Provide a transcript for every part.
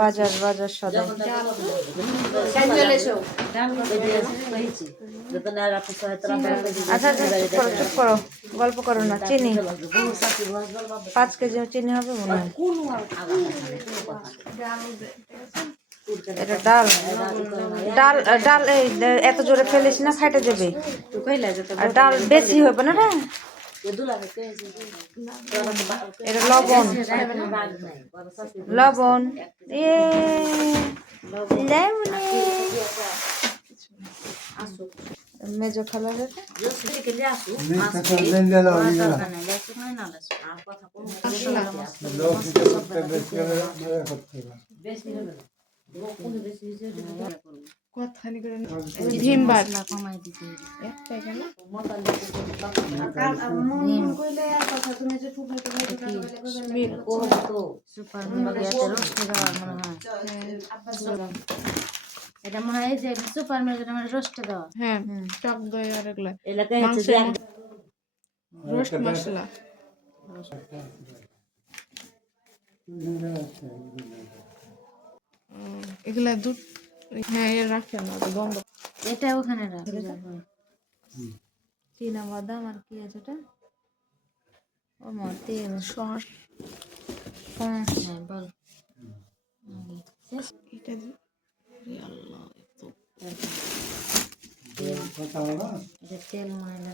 বাজার বাজার সদাই। আচ্ছা চুপ করো গল্প করো না। চিনি 5 কেজি চিনি হবে মনে হয়। এটা ডাল ডাল ডাল এই এত জোরে ফেলিস না, ফাটে যাবে। আর ডাল বেশি হবে না রে। এটা লবণ লবণ মেজো খালারের এটা মনে হয় যে সুপার মার্কেটে মানে রোস্টে দেওয়া। হ্যাঁ টক দই আর এগুলা এলাকায় রোস্ট মশলা এগুলা দুধ। হ্যাঁ এর রাখে না বন্ধ। এটা ওখানে রাখে চীনা বাদাম আর কি আছে এটা? ও মা তেল সস। হ্যাঁ বল এটা আল্লাহ তেল ময়লা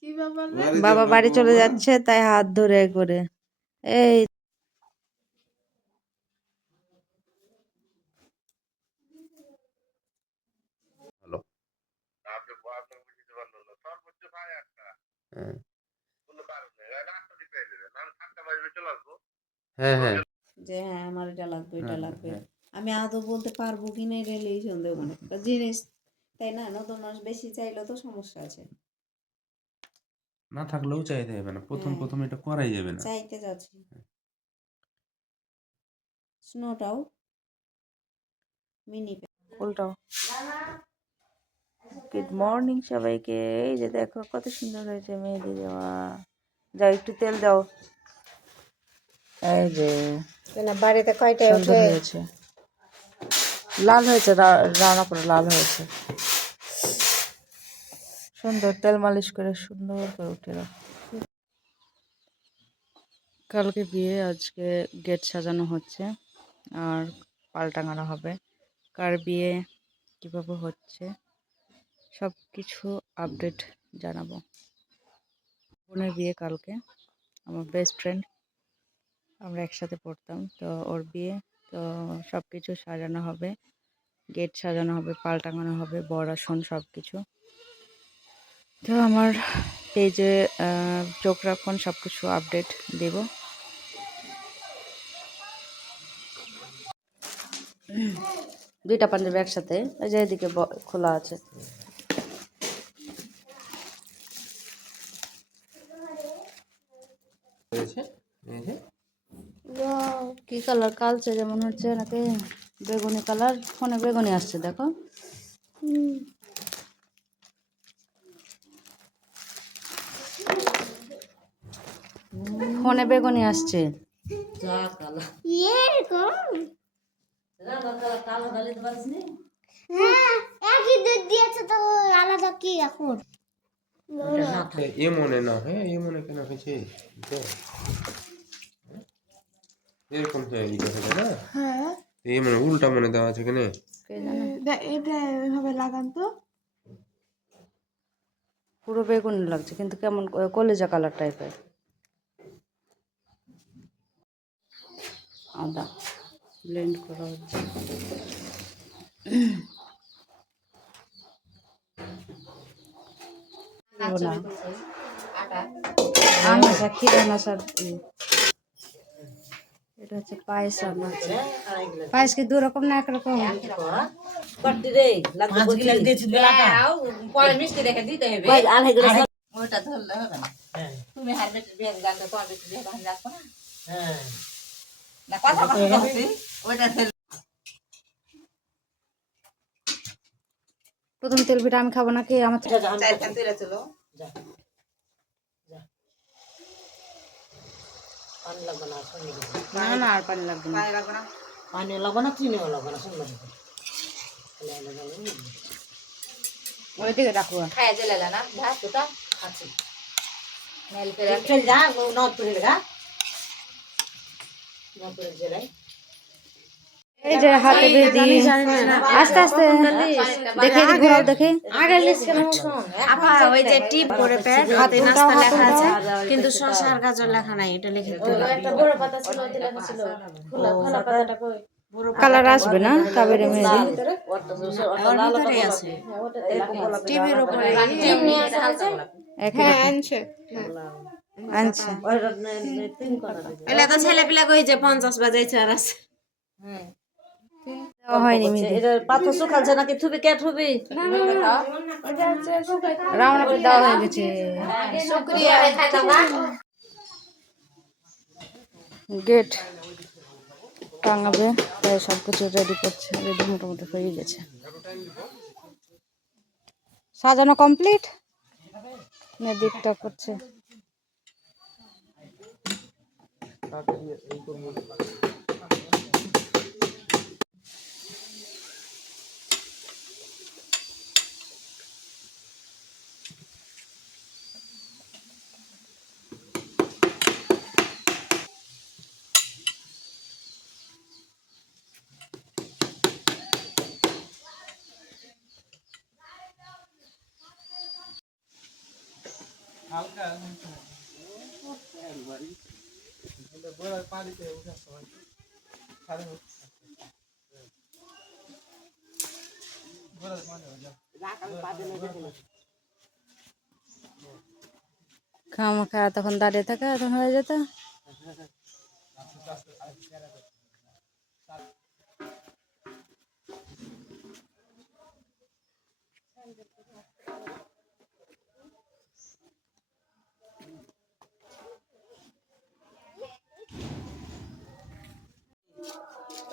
কি ব্যাপার রে? বাবা বাড়ি চলে যাচ্ছে তাই হাত ধরে করে এই হ্যাঁ হ্যাঁ যে হ্যাঁ আমার এটা লাগবে এটা লাগবে, আমি আদৌ বলতে পারবো কিনা এটা নিয়েই সন্দেহ, মানে একটা জিনিস তাই না, নতুন মানুষ বেশি চাইলেও তো সমস্যা আছে। না থাকলেও চাইতে হবে না, প্রথম হ্যাঁ। প্রথম এটা করাই যাবে না। চাইতে যাচ্ছি স্নোটাও মিনি উল্টাও। গুড মর্নিং সবাইকে। এই যে দেখো কত সুন্দর হয়েছে মেহেদি দেওয়া। যাও একটু তেল দাও। এই যে না বাড়িতে কয়টায় সুন্দর ওঠে? হয়েছে, লাল হয়েছে, রান্না করে লাল হয়েছে। সুন্দর তেল মালিশ করে সুন্দর করে উঠে দাও। কালকে বিয়ে, আজকে গেট সাজানো হচ্ছে আর পাল টাঙানো হবে। কার বিয়ে কীভাবে হচ্ছে সব কিছু আপডেট জানাবো। বোনের বিয়ে কালকে, আমার বেস্ট ফ্রেন্ড, আমরা একসাথে পড়তাম, তো ওর বিয়ে, তো সব কিছু সাজানো হবে, গেট সাজানো হবে, পাল টাঙানো হবে, বর আসন সব কিছু। তো আমার পেজে চোখ রাখুন, সব কিছু আপডেট দেব। দুইটা পাঞ্জাবি একসাথে, এই যে এদিকে খোলা আছে। কি কালার কালচে যেমন হচ্ছে নাকি বেগুনি কালার, ফোনে বেগুনি আসছে দেখো। ফোনে বেগুনি আসছে। এ মনে না, হ্যাঁ এ মনে কেন হয়েছে এরকম হয়ে গেছে না? হ্যাঁ এ মনে উল্টা মনে দেওয়া আছে কেন? এটা এভাবে লাগান তো। পুরো বেগুনি লাগছে কিন্তু কেমন কলেজা কালার টাইপের। আদা ব্লেন্ড করা হচ্ছে। আনাসা ক্ষীর আনাসার এটা হচ্ছে পায়েস রান্না হচ্ছে। পায়েস কি দু রকম না একরকম? প্রথম তেল পিঠা আমি খাবো নাকি আমার না না আর পানি লাগবে না পানি লাগবে না চিনিও লাগবে না সুন্দর ওই দিকে রাখো খায়া চলে না ভাত তো আছে নেল করে চল যা নট পড়ে গা নট পড়ে জেলাই এই যে হাতে বেঁধে আস্তে আস্তে দেখে ঘোরাও দেখে আগে লিখে না শোন আপা ওই যে টিপ করে প্যাড হাতে নাস্তা লেখা আছে কিন্তু শশার গাজর লেখা নাই এটা লিখে দিতে হবে একটা বড় পাতা ছিল ওতে লেখা ছিল খোলা খোলা পাতাটা কই কালার আসবে না কাবেরি মেহেদি ওর ভিতরে আছে টিভির উপরে টিপ নিয়ে আসা আছে হ্যাঁ আনছে আচ্ছা এলা তো ছেলে পিলা কই যে 50 বাজাইছে আর আছে দেওয়া হয়নি মেহেদি এটা পাথর শুকালছে নাকি থুবি কে থুবি রাউন্ড করে দেওয়া হয়ে গেছে শুকরিয়া গেট টাঙাবে তাই সব কিছু রেডি করছে রেডি মোটামুটি হয়ে গেছে সাজানো কমপ্লিট দিকটা করছে খামাখা তখন দাঁড়িয়ে থাকে এখন হয়ে যেত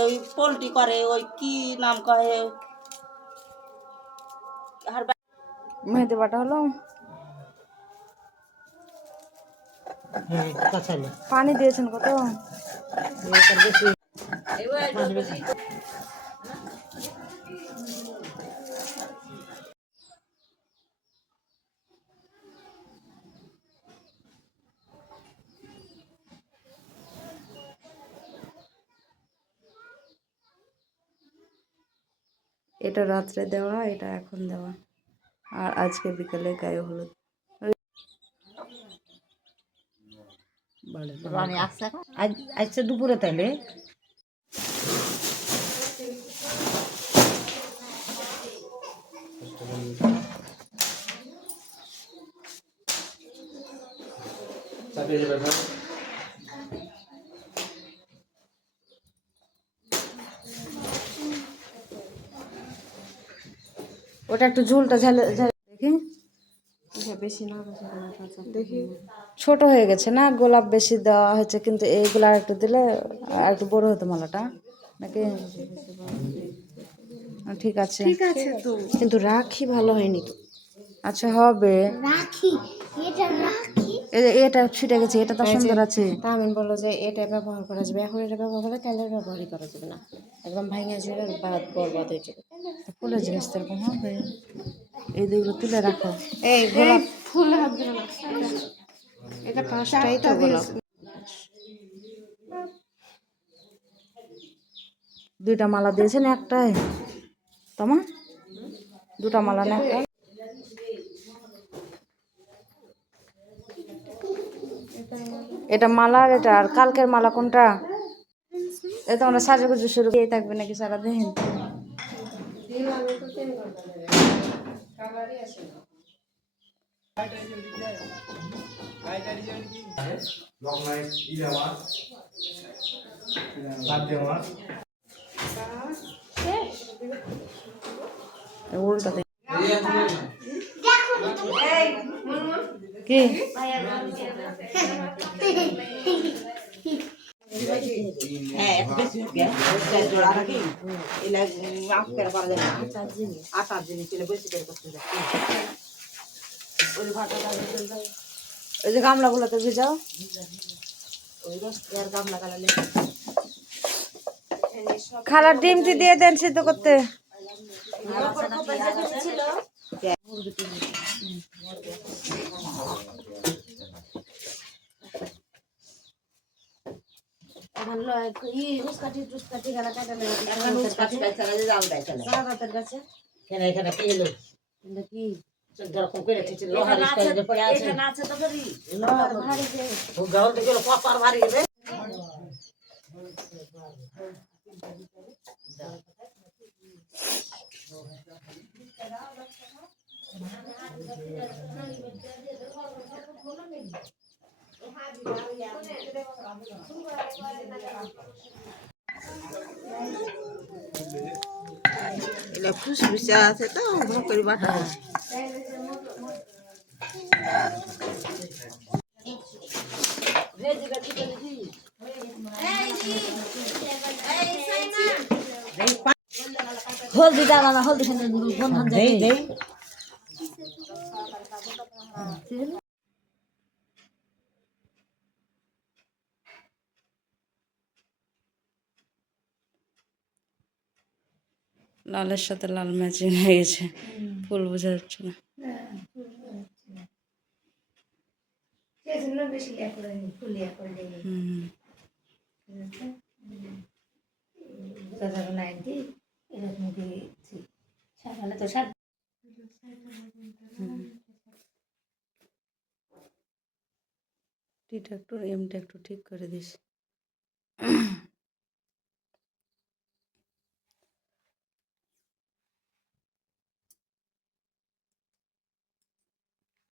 ওই পোল্ট্রি করে ওই কি নাম কয় মেহেদি বাটা হলো পানি দিয়েছেন কত এটা রাত্রে দেওয়া এটা এখন দেওয়া আর আজকে বিকেলে গায়ে হলুদ রানী আসছে আজ আজকে দুপুরে তাইলে ওটা একটু ঝোলটা ঝালে দেখি দেখি ছোট হয়ে গেছে না গোলাপ বেশি দেওয়া হয়েছে কিন্তু এইগুলো আর একটু দিলে আর একটু বড় হতো মালাটা নাকি ঠিক আছে কিন্তু রাখি ভালো হয়নি তো আচ্ছা হবে এটা ছিটে গেছে এটা তো সুন্দর আছে তামিন বললো যে এটা ব্যবহার করা যাবে এখন এটা ব্যবহার করলে কালের ব্যবহারই করা যাবে না একদম ভাঙা ঝুলে বাদ বরবাদ হয়ে যাবে ফুলের জিনিস তো এরকম হবে এই দুগুলো তুলে রাখো এই গোলাপ ফুল হাত দিল না এটা 5টাই তো গোলাপ দুইটা মালা দিয়েছেন একটাই তোমার দুটা মালা না একটা এটা মালা আর এটা আর কালকের মালা কোনটা এই তো আমরা সাজাগুজু শুরু দিয়ে থাকবে নাকি সারাদিন উল্টা কি হ্যাঁ বেশি জোড়া রাখি এলা মাফ করে পারা যায় না আটার জিনিস এলা বেশি করে করতে যায় ওই যে গামলাগুলোতে ভিজাও ওই রস আর গামলা গালালে খালার ডিমটি দিয়ে দেন সিদ্ধ করতে। এখানে এখানে কি হলো যেরকম করে ঠিক লোহার স্টাইলে পড়ে আছে লোহার ভারী যে ও গাউল থেকে কপার ভারী রে এটা ফুসফুসা আছে তো ভাগ করে বাটা হলদি দাঁড়া না হলদি খানে বন্ধন দেই দেই লালের সাথে লাল ম্যাচিং হয়ে গেছে, ফুল বোঝা যাচ্ছে না। হুম, টিটা একটু এমটা একটু ঠিক করে দিস।